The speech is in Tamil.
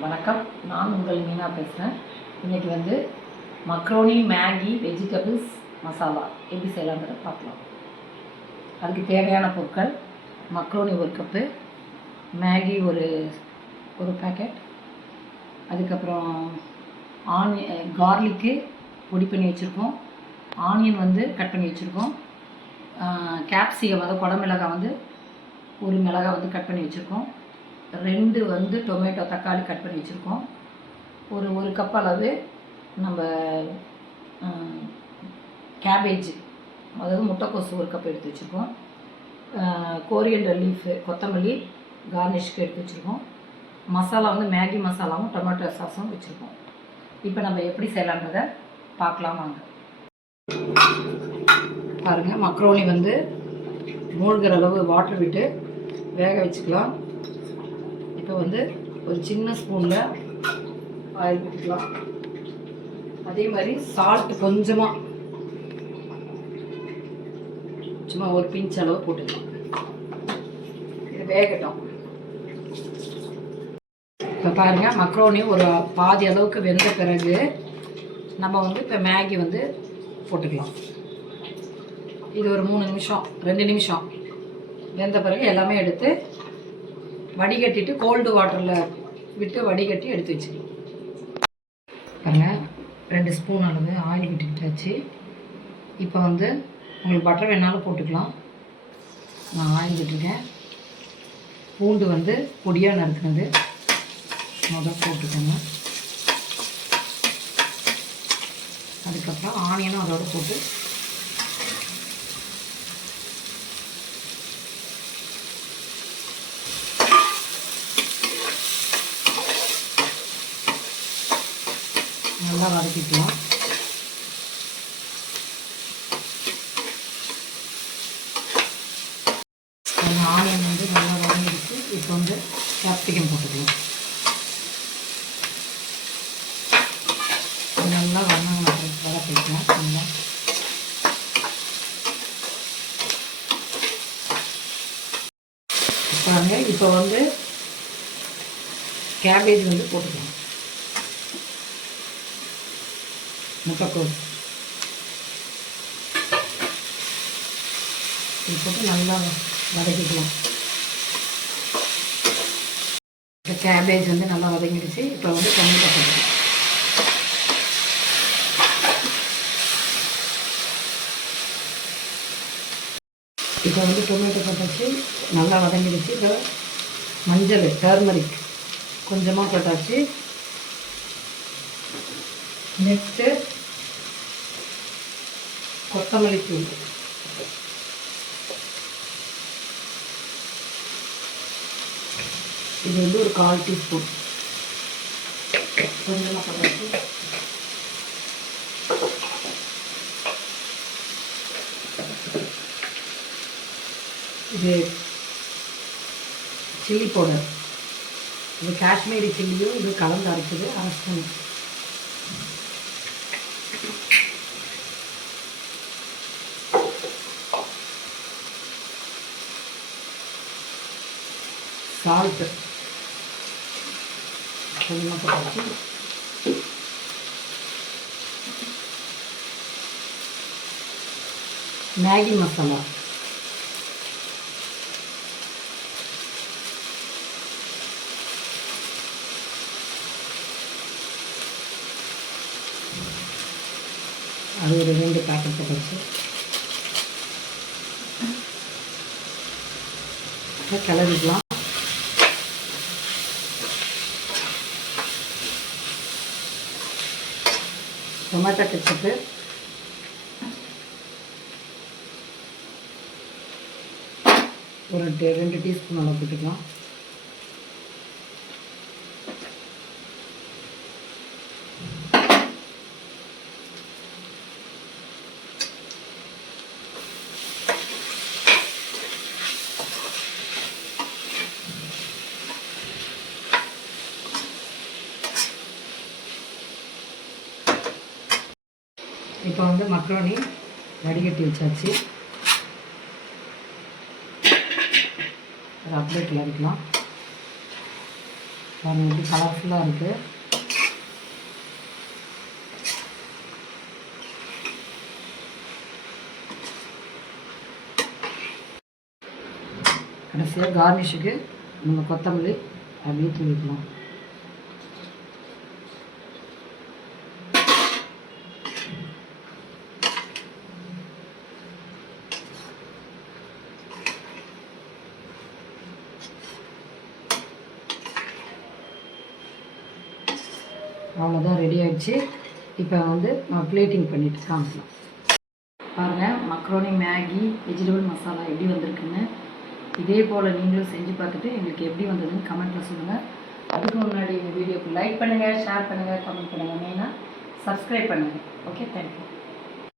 வணக்கம், நான் உங்கள் மீனா பேசுகிறேன். இன்றைக்கி வந்து மக்ரோனி மேகி வெஜிடபிள்ஸ் மசாலா எப்படி செய்யலாங்கிறத பார்க்கலாம். அதுக்கு தேவையான பொருட்கள்: மக்ரோனி 1 கப்பு, மேகி ஒரு பேக்கெட், அதுக்கப்புறம் கார்லிக்கு பொடி பண்ணி வச்சுருக்கோம், ஆனியன் வந்து கட் பண்ணி வச்சுருக்கோம், கேப்சிகம் அதாவது குடமிளகாய் வந்து ஒரு மிளகாய் வந்து கட் பண்ணி வச்சுருக்கோம், 2 வந்து டொமேட்டோ தக்காளி கட் பண்ணி வச்சுருக்கோம், ஒரு கப் அளவு நம்ம கேபேஜ் அதாவது முட்டைக்கோசு 1 கப் எடுத்து வச்சுருக்கோம், கோரியண்டர் லீஃபு கொத்தமல்லி கார்னிஷ்க்கு எடுத்து வச்சுருக்கோம், மசாலா வந்து மேகி மசாலாவும் டொமேட்டோ சாஸும் வச்சுருக்கோம். இப்போ நம்ம எப்படி செய்யலான்றதை பார்க்கலாம் வாங்க. பாருங்கள், மக்ரோனி வந்து மூழ்கிற அளவு வாட்டர் விட்டு வேக வச்சுக்கலாம். இப்போ வந்து ஒரு சின்ன ஸ்பூனில் ஆயில் விட்டுக்கலாம். அதே மாதிரி சால்ட் கொஞ்சமாக சும்மா ஒரு பிஞ்ச் அளவு போட்டுக்கலாம். இது வேகட்டும். இப்போ பாருங்கள், மக்ரோனி ஒரு பாதி அளவுக்கு வெந்த பிறகு நம்ம வந்து இப்போ மேகி வந்து போட்டுக்கலாம். இது ஒரு 3 நிமிஷம் 2 நிமிஷம் வெந்த பிறகு எல்லாமே எடுத்து வடிகட்டிட்டு கோல்டு வாட்டரில் விட்டு வடிகட்டி எடுத்து வச்சுக்கலாம். பாருங்கள், 2 ஸ்பூன் அளவு ஆயில் விட்டுக்கிட்டாச்சு. இப்போ வந்து உங்களுக்கு பட்டர் வேணாலும் போட்டுக்கலாம். நான் ஆயில் விட்டுருக்கேன். பூண்டு வந்து பொடியாக நறுக்குனது போட்டுக்கோங்க. அதுக்கப்புறம் ஆனியனும் அதோடு போட்டு நல்லா வதக்கிக்கலாம். ஆனியன் வந்து நல்லா வதங்கிடுச்சு. இப்போ வந்து கேப்சிகம் போட்டுக்கலாம். நல்லா வதக்கிக்கலாம். நல்லா பாருங்க, இப்போ வந்து கேபேஜ் வந்து போட்டுக்கலாம். முட்டைக்கோஸ் இது போட்டு நல்லா வதக்கிக்கலாம். இப்போ கேபேஜ் வந்து நல்லா வதங்கிடுச்சு. இப்போ வந்து தண்ணி போட்டுக்கலாம். இப்போ வந்து டொமேட்டோ போட்டாச்சு, நல்லா வதங்கிடுச்சு. இப்போ மஞ்சள் டர்மரிக் கொஞ்சமாக போட்டாச்சு. நெக்ஸ்ட்டு கொத்தமல்லி தூள், இது வந்து ஒரு 1/4 டீஸ்பூன் கொஞ்சமாக போட்டாச்சு. இது சில்லி பவுடர், இது காஷ்மீரி சில்லியும் இது கலந்து அரைச்சது அரைச்சணும். சால்ட்டு கொஞ்சமாக போட்டாச்சு. மேகி மசாலா அது ஒரு 2 பேக்கெட் போட்டாச்சு. கிளறிக்கலாம். டொமேட்டோ கெச்சப்பு ஒரு 2 டீஸ்பூன் அளவு போட்டுக்கலாம். இப்போ வந்து மக்ரோனி வடிகட்டி வச்சாச்சு. அதை அப்படியே கிளறிக்கலாம். பாருங்கள் எப்படி கலர்ஃபுல்லாக இருக்குது. கடைசியாக கார்னிஷுக்கு நம்ம கொத்தமல்லி அப்படியே தூவிக்கலாம். அவ்வளோதான், ரெடி ஆகிடுச்சு. இப்போ வந்து நம்ம பிளேட்டிங் பண்ணிவிட்டு காமிக்கலாம். பாருங்கள், மக்ரோனி மேகி வெஜிடபிள் மசாலா எப்படி வந்திருக்குன்னு. இதே போல் நீங்களும் செஞ்சு பார்த்துட்டு எங்களுக்கு எப்படி வந்ததுன்னு கமெண்ட்டில் சொல்லுங்கள். அதுக்கு முன்னாடி இந்த வீடியோக்கு லைக் பண்ணுங்கள், ஷேர் பண்ணுங்கள், கமெண்ட் பண்ணுங்கள், மெயினாக சப்ஸ்கிரைப் பண்ணுங்கள். Okay, thank you.